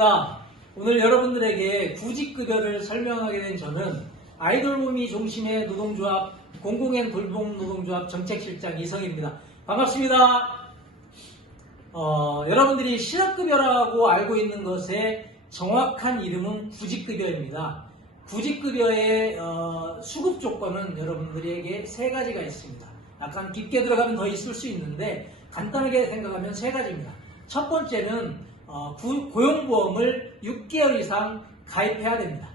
반갑습니다. 오늘 여러분들에게 구직급여를 설명하게 된 저는 아이돌봄이 중심의 노동조합 공공엔 돌봄 노동조합 정책실장 이성입니다. 반갑습니다. 여러분들이 실업급여라고 알고 있는 것의 정확한 이름은 구직급여입니다. 구직급여의 수급 조건은 여러분들에게 세 가지가 있습니다. 약간 깊게 들어가면 더 있을 수 있는데 간단하게 생각하면 세 가지입니다. 첫 번째는 고용보험을 6개월 이상 가입해야 됩니다.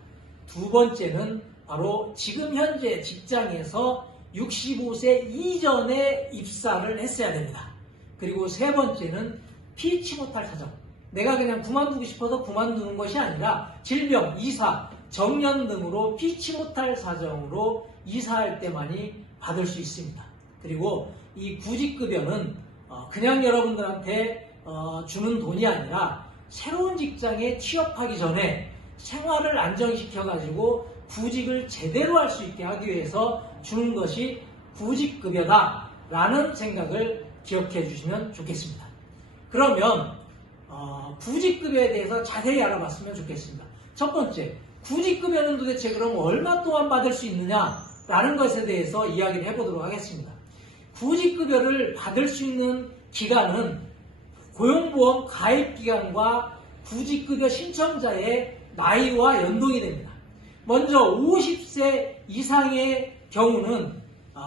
두 번째는 바로 지금 현재 직장에서 65세 이전에 입사를 했어야 됩니다. 그리고 세 번째는 피치 못할 사정. 내가 그냥 그만두고 싶어서 그만두는 것이 아니라 질병, 이사, 정년 등으로 피치 못할 사정으로 이사할 때만이 받을 수 있습니다. 그리고 이 구직급여는 그냥 여러분들한테 주는 돈이 아니라 새로운 직장에 취업하기 전에 생활을 안정시켜가지고 구직을 제대로 할 수 있게 하기 위해서 주는 것이 구직급여다 라는 생각을 기억해 주시면 좋겠습니다. 그러면 구직급여에 대해서 자세히 알아봤으면 좋겠습니다. 첫 번째, 구직급여는 도대체 그럼 얼마 동안 받을 수 있느냐 라는 것에 대해서 이야기를 해보도록 하겠습니다. 구직급여를 받을 수 있는 기간은 고용보험 가입기간과 구직급여 신청자의 나이와 연동이 됩니다. 먼저 50세 이상의 경우는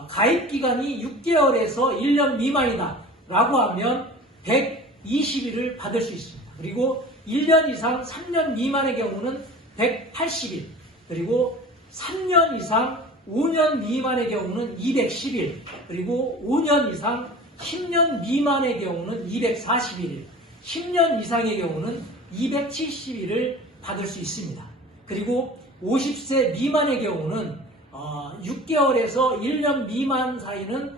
가입기간이 6개월에서 1년 미만이다 라고 하면 120일을 받을 수 있습니다. 그리고 1년 이상 3년 미만의 경우는 180일, 그리고 3년 이상 5년 미만의 경우는 210일, 그리고 5년 이상 10년 미만의 경우는 241일, 10년 이상의 경우는 270일을 받을 수 있습니다. 그리고 50세 미만의 경우는 6개월에서 1년 미만 사이는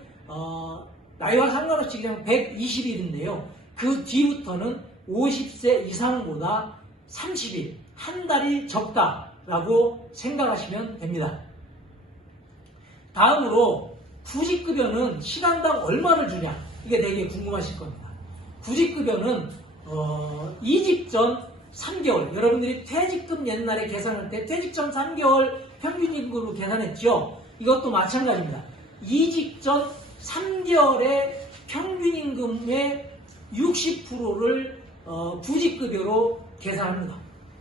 나이와 상관없이 그냥 120일인데요. 그 뒤부터는 50세 이상보다 30일, 한 달이 적다라고 생각하시면 됩니다. 다음으로 구직급여는 시간당 얼마를 주냐, 이게 되게 궁금하실 겁니다. 구직급여는 이직 전 3개월, 여러분들이 퇴직금 옛날에 계산할 때 퇴직 전 3개월 평균임금으로 계산했죠. 이것도 마찬가지입니다. 이직 전 3개월의 평균임금의 60%를 구직급여로 계산합니다.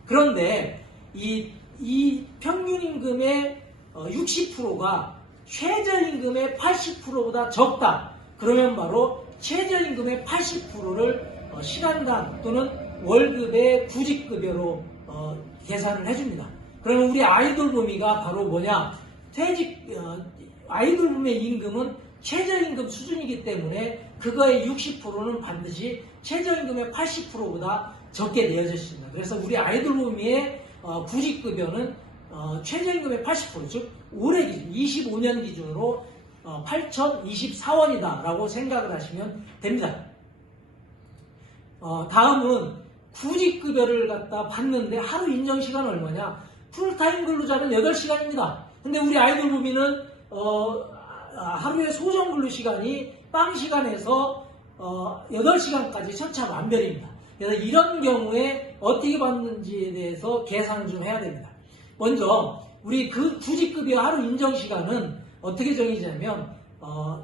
그런데 이 평균임금의 60%가 최저임금의 80%보다 적다. 그러면 바로 최저임금의 80%를 시간당 또는 월급의 구직급여로 계산을 해줍니다. 그러면 우리 아이돌봄이가 바로 뭐냐? 아이돌봄의 임금은 최저임금 수준이기 때문에 그거의 60%는 반드시 최저임금의 80%보다 적게 내어져 있습니다. 그래서 우리 아이돌봄이의 구직급여는 최저임금의 80%, 즉 올해 기준 25년 기준으로 8,024원이다 라고 생각을 하시면 됩니다. 다음은 구직급여를 갖다 받는데 하루 인정시간은 얼마냐? 풀타임 근로자는 8시간입니다. 근데 우리 아이돌봄이는 하루에 소정 근로시간이 빵 시간에서 8시간까지 천차만별입니다. 그래서 이런 경우에 어떻게 받는지에 대해서 계산을 좀 해야 됩니다. 먼저 우리 그 구직급여 하루 인정시간은 어떻게 정해지냐면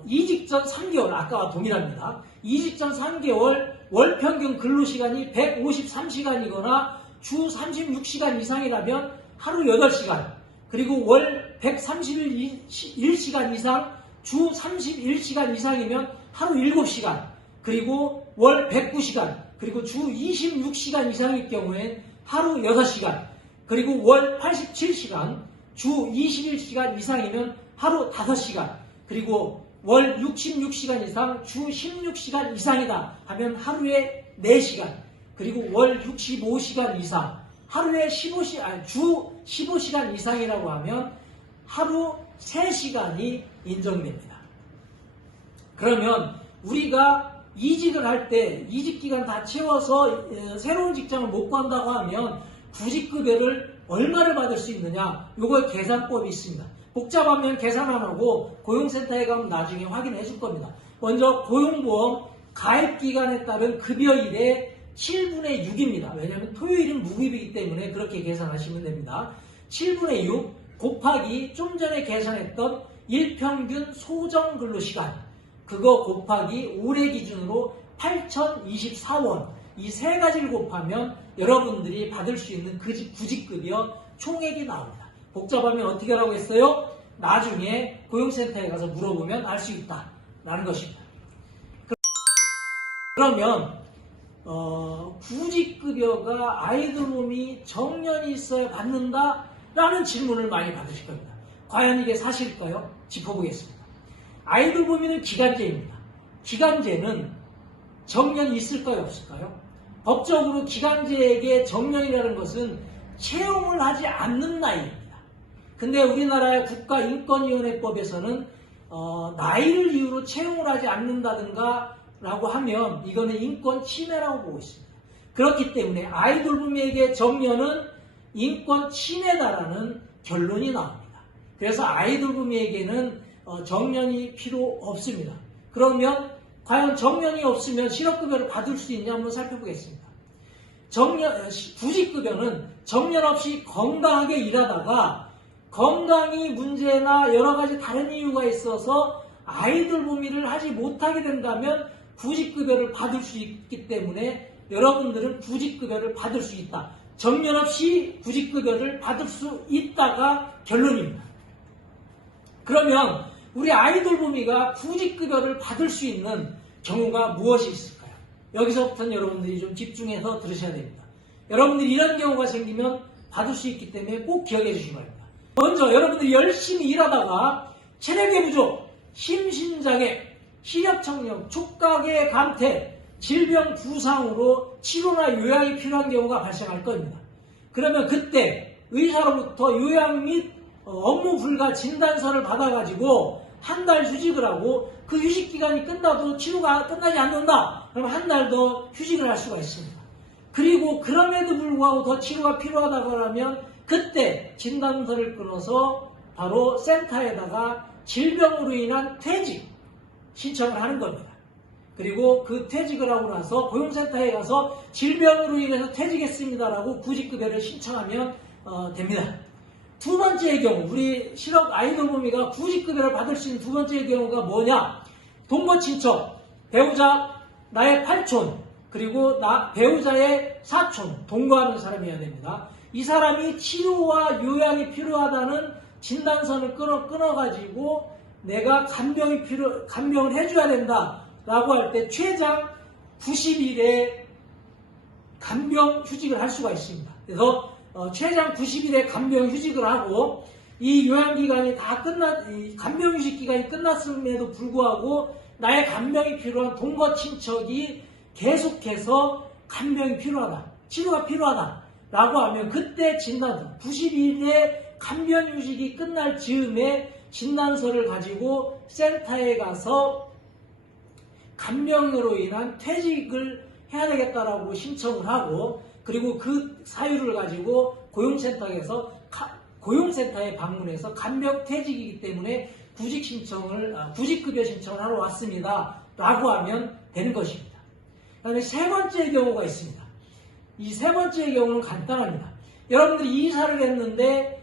이직 전 3개월, 아까와 동일합니다. 이직 전 3개월 월평균 근로시간이 153시간이거나 주 36시간 이상이라면 하루 8시간, 그리고 월 131시간 이상 주 31시간 이상이면 하루 7시간, 그리고 월 109시간, 그리고 주 26시간 이상일 경우엔 하루 6시간, 그리고 월 87시간, 주 21시간 이상이면 하루 5시간, 그리고 월 66시간 이상, 주 16시간 이상이다 하면 하루에 4시간, 그리고 월 65시간 이상, 하루에 주 15시간 이상이라고 하면 하루 3시간이 인정됩니다. 그러면 우리가 이직을 할 때 이직기간 다 채워서 새로운 직장을 못 구한다고 하면 구직급여를 얼마를 받을 수 있느냐, 요거의 계산법이 있습니다. 복잡하면 계산 안 하고 고용센터에 가면 나중에 확인해 줄 겁니다. 먼저 고용보험 가입기간에 따른 급여일의 7분의 6입니다. 왜냐하면 토요일은 무급이기 때문에 그렇게 계산하시면 됩니다. 7분의 6 곱하기 좀 전에 계산했던 일평균 소정 근로시간, 그거 곱하기 올해 기준으로 8,024원, 이 세 가지를 곱하면 여러분들이 받을 수 있는 구직급여 총액이 나옵니다. 복잡하면 어떻게 하라고 했어요? 나중에 고용센터에 가서 물어보면 알 수 있다라는 것입니다. 그러면 구직급여가 아이돌봄이 정년이 있어야 받는다라는 질문을 많이 받으실 겁니다. 과연 이게 사실일까요? 짚어보겠습니다. 아이돌봄이는 기간제입니다. 기간제는 정년이 있을까요? 없을까요? 법적으로 기간제에게 정년이라는 것은 채용을 하지 않는 나이입니다. 근데 우리나라의 국가인권위원회법에서는 나이를 이유로 채용을 하지 않는다든가 라고 하면 이거는 인권 침해라고 보고 있습니다. 그렇기 때문에 아이돌봄에게 정년은 인권 침해다라는 결론이 나옵니다. 그래서 아이돌봄에게는 정년이 필요 없습니다. 그러면 과연 정년이 없으면 실업급여를 받을 수 있냐 한번 살펴보겠습니다. 구직급여는 정년 없이 건강하게 일하다가 건강이 문제나 여러 가지 다른 이유가 있어서 아이돌봄일을 하지 못하게 된다면 구직급여를 받을 수 있기 때문에 여러분들은 구직급여를 받을 수 있다. 정년 없이 구직급여를 받을 수 있다가 결론입니다. 그러면 우리 아이돌봄이가 구직급여를 받을 수 있는 경우가 무엇이 있을까요? 여기서부터는 여러분들이 좀 집중해서 들으셔야 됩니다. 여러분들이 이런 경우가 생기면 받을 수 있기 때문에 꼭 기억해 주시기 바랍니다. 먼저 여러분들이 열심히 일하다가 체력의 부족, 심신장애, 시력청력, 촉각의 감퇴, 질병 부상으로 치료나 요양이 필요한 경우가 발생할 겁니다. 그러면 그때 의사로부터 요양 및 업무 불가 진단서를 받아가지고 한 달 휴직을 하고 그 휴직 기간이 끝나도 치료가 끝나지 않는다. 그럼 한 달 더 휴직을 할 수가 있습니다. 그리고 그럼에도 불구하고 더 치료가 필요하다고 하면 그때 진단서를 끊어서 바로 센터에다가 질병으로 인한 퇴직 신청을 하는 겁니다. 그리고 그 퇴직을 하고 나서 고용센터에 가서 질병으로 인해서 퇴직했습니다라고 구직급여를 신청하면 됩니다. 두 번째의 경우, 우리 실업 아이돌봄이가 구직급여를 받을 수 있는 두 번째의 경우가 뭐냐? 동거친척, 배우자, 나의 팔촌, 그리고 배우자의 사촌, 동거하는 사람이어야 됩니다. 이 사람이 치료와 요양이 필요하다는 진단서를 끊어가지고 내가 간병을 해줘야 된다라고 할 때 최장 90일의 간병 휴직을 할 수가 있습니다. 그래서 최장 90일의 간병 휴직을 하고 이 요양기간이 다 간병 휴직 기간이 끝났음에도 불구하고 나의 간병이 필요한 동거 친척이 계속해서 간병이 필요하다, 치료가 필요하다 라고 하면 그때 진단서 90일의 간병 휴직이 끝날 즈음에 진단서를 가지고 센터에 가서 간병으로 인한 퇴직을 해야 되겠다라고 신청을 하고 그리고 그 사유를 가지고 고용센터에 방문해서 간병 퇴직이기 때문에 구직급여 신청을 하러 왔습니다 라고 하면 되는 것입니다. 그 다음에 세 번째의 경우가 있습니다. 이 세 번째의 경우는 간단합니다. 여러분들이 이사를 했는데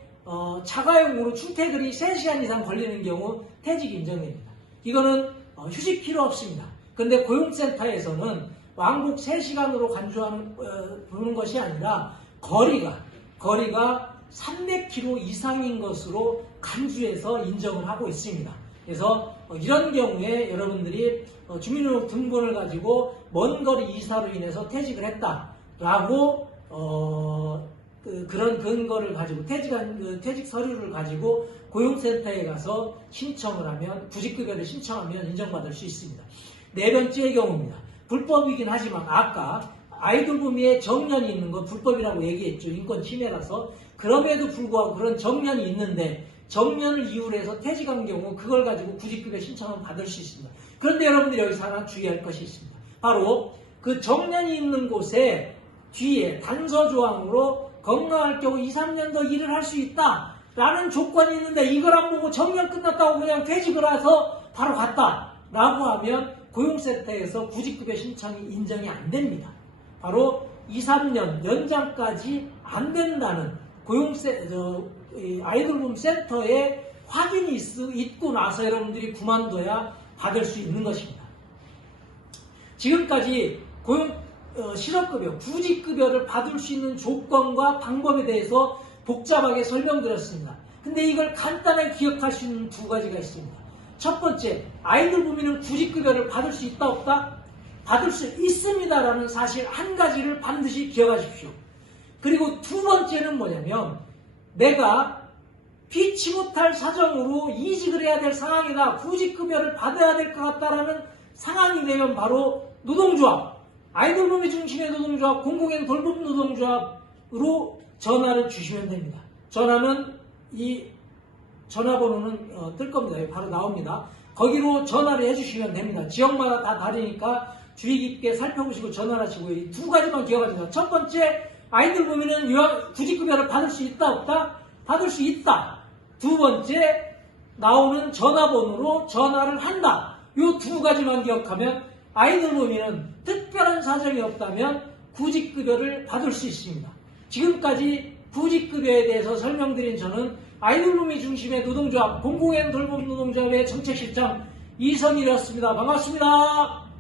자가용으로 출퇴근이 3시간 이상 걸리는 경우 퇴직 인정됩니다. 이거는 휴직 필요 없습니다. 그런데 고용센터에서는 왕복 3시간으로 보는 것이 아니라 거리가 300km 이상인 것으로 간주해서 인정을 하고 있습니다. 그래서 이런 경우에 여러분들이 주민등록번호를 가지고 먼 거리 이사로 인해서 퇴직을 했다라고 그런 근거를 가지고 퇴직 서류를 가지고 고용센터에 가서 신청을 하면 구직급여를 신청하면 인정받을 수 있습니다. 네 번째의 경우입니다. 불법이긴 하지만 아까 아이돌봄이에 정년이 있는 건 불법이라고 얘기했죠. 인권 침해라서. 그럼에도 불구하고 그런 정년이 있는데 정년을 이유로 해서 퇴직한 경우 그걸 가지고 구직급여 신청을 받을 수 있습니다. 그런데 여러분들이 여기서 하나 주의할 것이 있습니다. 바로 그 정년이 있는 곳에 뒤에 단서조항으로 건강할 경우 2, 3년 더 일을 할 수 있다 라는 조건이 있는데 이걸 안 보고 정년 끝났다고 그냥 퇴직을 해서 바로 갔다 라고 하면 고용센터에서 구직급여 신청이 인정이 안 됩니다. 바로 2, 3년 연장까지 안 된다는 아이돌봄 센터에 확인이 있고 나서 여러분들이 그만둬야 받을 수 있는 것입니다. 지금까지 실업급여, 구직급여를 받을 수 있는 조건과 방법에 대해서 복잡하게 설명드렸습니다. 근데 이걸 간단하게 기억할 수 있는 두 가지가 있습니다. 첫 번째, 아이돌봄에는 구직급여를 받을 수 있다 없다? 받을 수 있습니다라는 사실 한 가지를 반드시 기억하십시오. 그리고 두 번째는 뭐냐면 내가 피치 못할 사정으로 이직을 해야 될 상황이다. 구직급여를 받아야 될 것 같다라는 상황이 되면 바로 노동조합, 아이돌봄의 중심의 노동조합, 공공행 돌봄 노동조합으로 전화를 주시면 됩니다. 전화는 이 전화번호는 뜰 겁니다. 바로 나옵니다. 거기로 전화를 해주시면 됩니다. 지역마다 다 다르니까 주의 깊게 살펴보시고 전화를 하시고 이 두 가지만 기억하십니다. 첫 번째, 아이돌봄에는 구직급여를 받을 수 있다 없다? 받을 수 있다. 두 번째, 나오는 전화번호로 전화를 한다. 이 두 가지만 기억하면 아이돌봄에는 특별한 사정이 없다면 구직급여를 받을 수 있습니다. 지금까지 구직급여에 대해서 설명드린 저는 아이돌봄이 중심의 노동조합, 공공행 돌봄 노동조합의 정책실장 이선일이었습니다. 반갑습니다.